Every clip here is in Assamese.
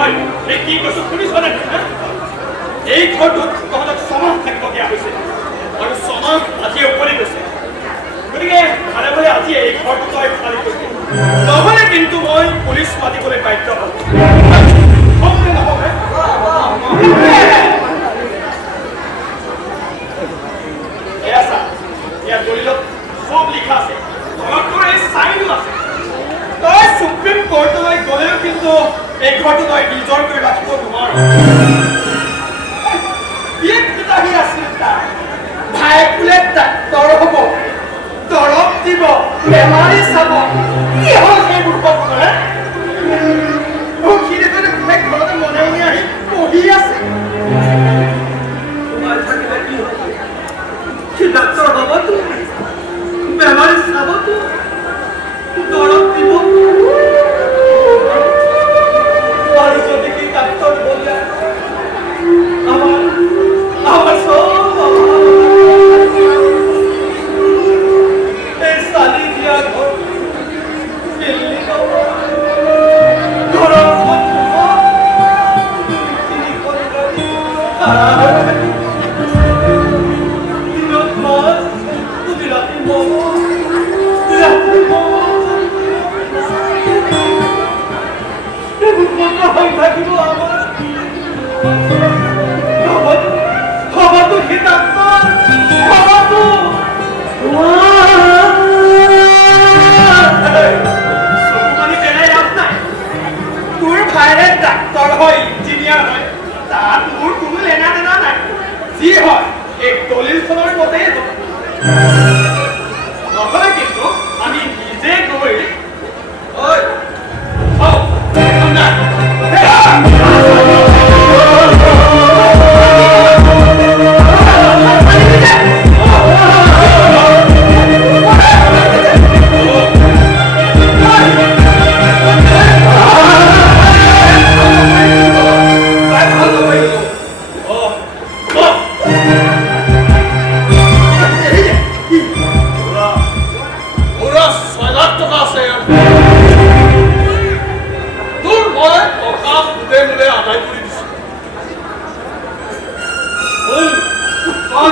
হয় এই কি কৈছো শুনিছ নে এই ঘৰটোত তহঁতক ছমাহ থাকিবগীয়া হৈছে আৰু ছমাহ আজি উকলি গৈছে গতিকে ভালে ভালে আজি এই ঘৰটো তই খালী কৰিবি নহ'লে কিন্তু মই পুলিচ মাতিবলৈ বাধ্য হ'ম হ'মনে নহ'ব এয়া চা ইয়াত দলিলত সব লিখা আছে তোৰ এই চাইনো আছে তই সুপ্ৰিম কোৰ্টলৈ গ'লেও কিন্তু এই ঘৰটো তই নিজৰ কৰি ৰাখিব নোৱাৰ আহি আছিল তাৰ ভাইক বোলে ডাক্তৰ হ'ব দৰৱ দিব বেমাৰী চাব কি হ'ল সেই মূৰ্খসকলে সি দেখোন ঘৰতে মনে মনে আহি পঢ়ি আছে তোমাৰ থাকিলে কি হ'ব সি ডাক্তৰ হ'বতো বেমাৰী চাবতো দৰৱ দিব আৰু যদি কি ডাক্তৰ বলে আমার সব এই সালি দিয়া ঘর দিল্লি ঘর তিনি করে দিনত মাছ তুমি রাতি মোমো হয়ে থাকিব আমার খবরটো কি ডাক্তার খবরটো চকুমানি পেলাই লাভ নাই তোৰ ভাইৰে ডাক্তৰ হয় ইঞ্জিনিয়াৰ হয় তাত মোৰ কোনো লেনা দেনা নাই যি হয় এই দলিলখনৰ মতেই হ'ব নহ'লে কিন্তু আমি নিজে গৈ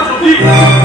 যদি